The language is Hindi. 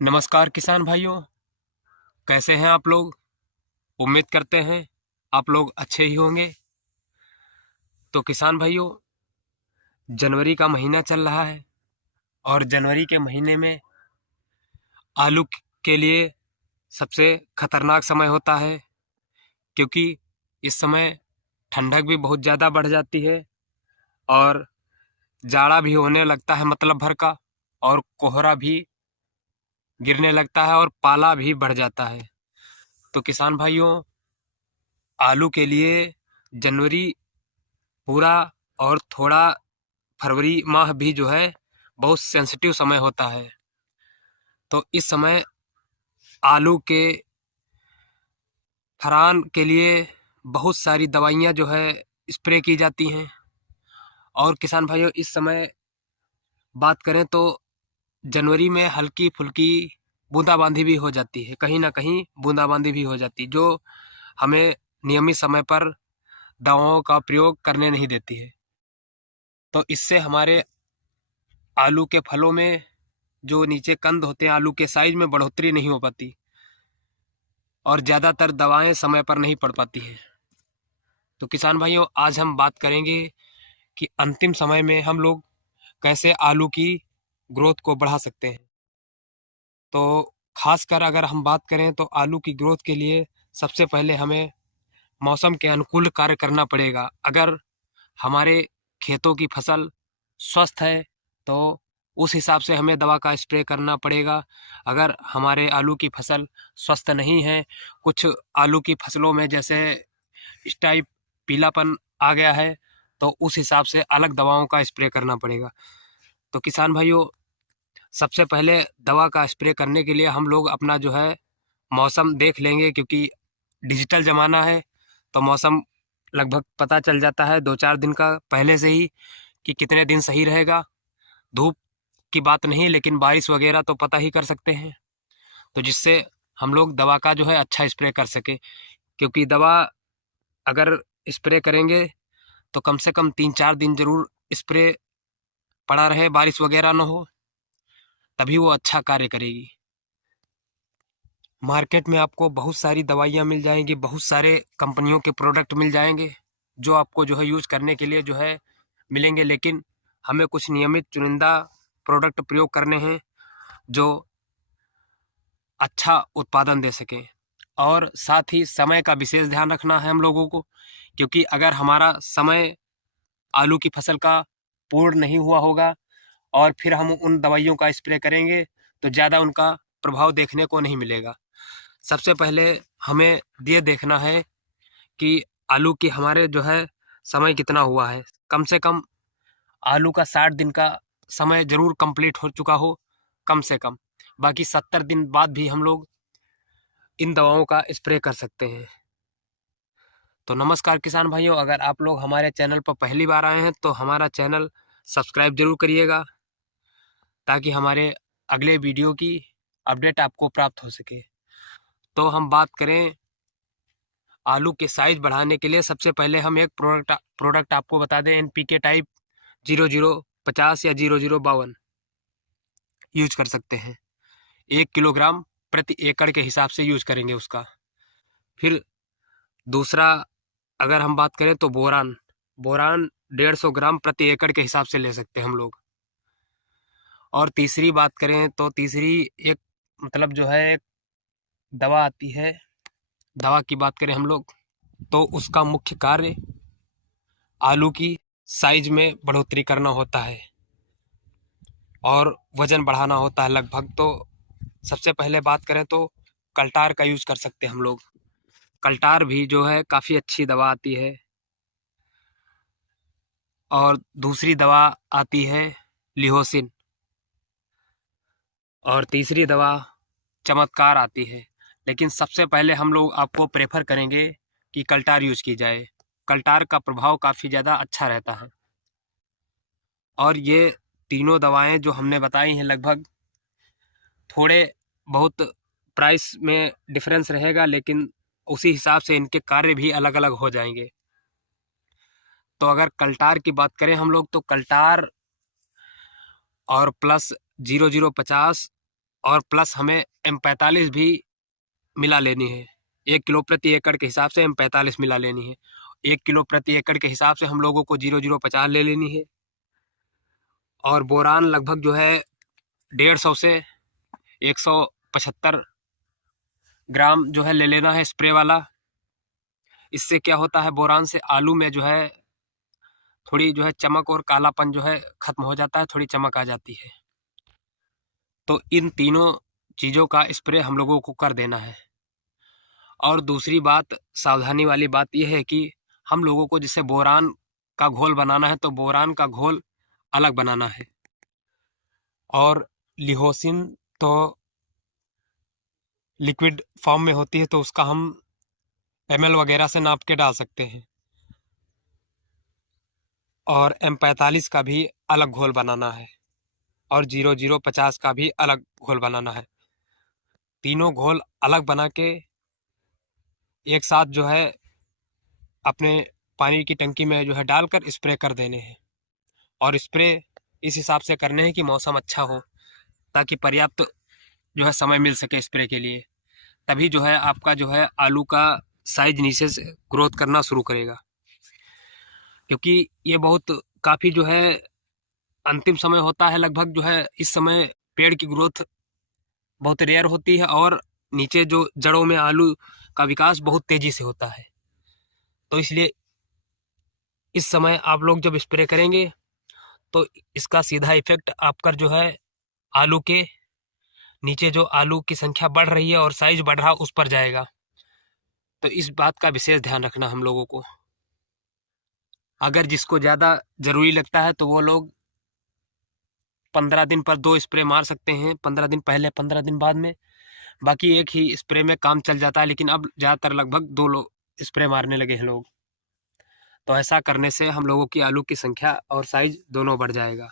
नमस्कार किसान भाइयों, कैसे हैं आप लोग। उम्मीद करते हैं आप लोग अच्छे ही होंगे। तो किसान भाइयों, जनवरी का महीना चल रहा है और जनवरी के महीने में आलू के लिए सबसे खतरनाक समय होता है, क्योंकि इस समय ठंडक भी बहुत ज़्यादा बढ़ जाती है और जाड़ा भी होने लगता है मतलब भर का, और कोहरा भी गिरने लगता है और पाला भी बढ़ जाता है। तो किसान भाइयों, आलू के लिए जनवरी पूरा और थोड़ा फरवरी माह भी जो है बहुत सेंसिटिव समय होता है। तो इस समय आलू के फरान के लिए बहुत सारी दवाइयाँ जो है स्प्रे की जाती हैं। और किसान भाइयों, इस समय बात करें तो जनवरी में हल्की फुल्की बूंदाबांदी भी हो जाती है, कहीं ना कहीं बूंदाबांदी भी हो जाती है, जो हमें नियमित समय पर दवाओं का प्रयोग करने नहीं देती है। तो इससे हमारे आलू के फलों में जो नीचे कंद होते हैं, आलू के साइज में बढ़ोतरी नहीं हो पाती और ज़्यादातर दवाएं समय पर नहीं पड़ पाती हैं। तो किसान भाइयों, आज हम बात करेंगे कि अंतिम समय में हम लोग कैसे आलू की ग्रोथ को बढ़ा सकते हैं। तो खासकर अगर हम बात करें तो आलू की ग्रोथ के लिए सबसे पहले हमें मौसम के अनुकूल कार्य करना पड़ेगा। अगर हमारे खेतों की फसल स्वस्थ है तो उस हिसाब से हमें दवा का स्प्रे करना पड़ेगा। अगर हमारे आलू की फसल स्वस्थ नहीं है, कुछ आलू की फसलों में जैसे इस टाइप पीलापन आ गया है, तो उस हिसाब से अलग दवाओं का स्प्रे करना पड़ेगा। तो किसान भाइयों, सबसे पहले दवा का स्प्रे करने के लिए हम लोग अपना जो है मौसम देख लेंगे, क्योंकि डिजिटल ज़माना है तो मौसम लगभग पता चल जाता है 2-4 दिन का पहले से ही कि कितने दिन सही रहेगा। धूप की बात नहीं, लेकिन बारिश वगैरह तो पता ही कर सकते हैं, तो जिससे हम लोग दवा का जो है अच्छा स्प्रे कर सके। क्योंकि दवा अगर स्प्रे करेंगे तो कम से कम 3-4 दिन जरूर स्प्रे पड़ा रहे, बारिश वगैरह ना हो, तभी वो अच्छा कार्य करेगी। मार्केट में आपको बहुत सारी दवाइयाँ मिल जाएंगी, बहुत सारे कंपनियों के प्रोडक्ट मिल जाएंगे जो आपको जो है यूज़ करने के लिए जो है मिलेंगे, लेकिन हमें कुछ नियमित चुनिंदा प्रोडक्ट प्रयोग करने हैं जो अच्छा उत्पादन दे सकें। और साथ ही समय का विशेष ध्यान रखना है हम लोगों को, क्योंकि अगर हमारा समय आलू की फसल का पूर्ण नहीं हुआ होगा और फिर हम उन दवाइयों का स्प्रे करेंगे तो ज़्यादा उनका प्रभाव देखने को नहीं मिलेगा। सबसे पहले हमें ये देखना है कि आलू की हमारे जो है समय कितना हुआ है। कम से कम आलू का 60 दिन का समय जरूर कंप्लीट हो चुका हो, कम से कम। बाकी 70 दिन बाद भी हम लोग इन दवाओं का स्प्रे कर सकते हैं। तो नमस्कार किसान भाइयों, अगर आप लोग हमारे चैनल पर पहली बार आए हैं तो हमारा चैनल सब्सक्राइब जरूर करिएगा, ताकि हमारे अगले वीडियो की अपडेट आपको प्राप्त हो सके। तो हम बात करें आलू के साइज बढ़ाने के लिए, सबसे पहले हम एक प्रोडक्ट आपको बता दें, NPK टाइप 0050 या 0052 यूज कर सकते हैं। 1 किलोग्राम प्रति एकड़ के हिसाब से यूज करेंगे उसका। फिर दूसरा अगर हम बात करें तो बोरान बोरान 150 ग्राम प्रति एकड़ के हिसाब से ले सकते हैं हम लोग। और तीसरी बात करें तो तीसरी एक मतलब जो है एक दवा आती है, दवा की बात करें हम लोग तो उसका मुख्य कार्य आलू की साइज में बढ़ोतरी करना होता है और वजन बढ़ाना होता है लगभग। तो सबसे पहले बात करें तो कल्टार का यूज कर सकते हैं हम लोग। कल्टार भी जो है काफ़ी अच्छी दवा आती है। और दूसरी दवा आती है लिहोसिन, और तीसरी दवा चमत्कार आती है। लेकिन सबसे पहले हम लोग आपको प्रेफर करेंगे कि कल्टार यूज की जाए। कल्टार का प्रभाव काफ़ी ज़्यादा अच्छा रहता है। और ये तीनों दवाएं जो हमने बताई हैं, लगभग थोड़े बहुत प्राइस में डिफरेंस रहेगा, लेकिन उसी हिसाब से इनके कार्य भी अलग अलग हो जाएंगे। तो अगर कल्टार की बात करें हम लोग तो कल्टार और प्लस 0050 और प्लस हमें M45 भी मिला लेनी है। 1 किलो प्रति एकड़ के हिसाब से M45 मिला लेनी है। 1 किलो प्रति एकड़ के हिसाब से हम लोगों को 0050 ले लेनी है। और बोरान लगभग जो है 150 से 175 ग्राम जो है ले लेना है स्प्रे वाला। इससे क्या होता है, बोरान से आलू में जो है थोड़ी जो है चमक और कालापन जो है खत्म हो जाता है, थोड़ी चमक आ जाती है। तो इन तीनों चीज़ों का स्प्रे हम लोगों को कर देना है। और दूसरी बात, सावधानी वाली बात यह है कि हम लोगों को जिससे बोरान का घोल बनाना है तो बोरान का घोल अलग बनाना है। और लिहोसिन तो लिक्विड फॉर्म में होती है, तो उसका हम ml वगैरह से नाप के डाल सकते हैं। और M45 का भी अलग घोल बनाना है और 0050 का भी अलग घोल बनाना है। तीनों घोल अलग बना के एक साथ जो है अपने पानी की टंकी में जो है डालकर स्प्रे कर देने हैं। और स्प्रे इस हिसाब से करने हैं कि मौसम अच्छा हो, ताकि पर्याप्त जो है समय मिल सके स्प्रे के लिए। तभी जो है आपका जो है आलू का साइज नीचे से ग्रोथ करना शुरू करेगा। क्योंकि ये बहुत काफ़ी जो है अंतिम समय होता है, लगभग जो है इस समय पेड़ की ग्रोथ बहुत रेयर होती है और नीचे जो जड़ों में आलू का विकास बहुत तेज़ी से होता है। तो इसलिए इस समय आप लोग जब स्प्रे करेंगे तो इसका सीधा इफेक्ट आपका जो है आलू के नीचे जो आलू की संख्या बढ़ रही है और साइज बढ़ रहा उस पर जाएगा। तो इस बात का विशेष ध्यान रखना हम लोगों को। अगर जिसको ज़्यादा ज़रूरी लगता है तो वो लोग 15 दिन पर 2 स्प्रे मार सकते हैं, 15 दिन पहले 15 दिन बाद में। बाकी एक ही स्प्रे में काम चल जाता है, लेकिन अब ज़्यादातर लगभग 2 लोग स्प्रे मारने लगे हैं लोग। तो ऐसा करने से हम लोगों की आलू की संख्या और साइज दोनों बढ़ जाएगा।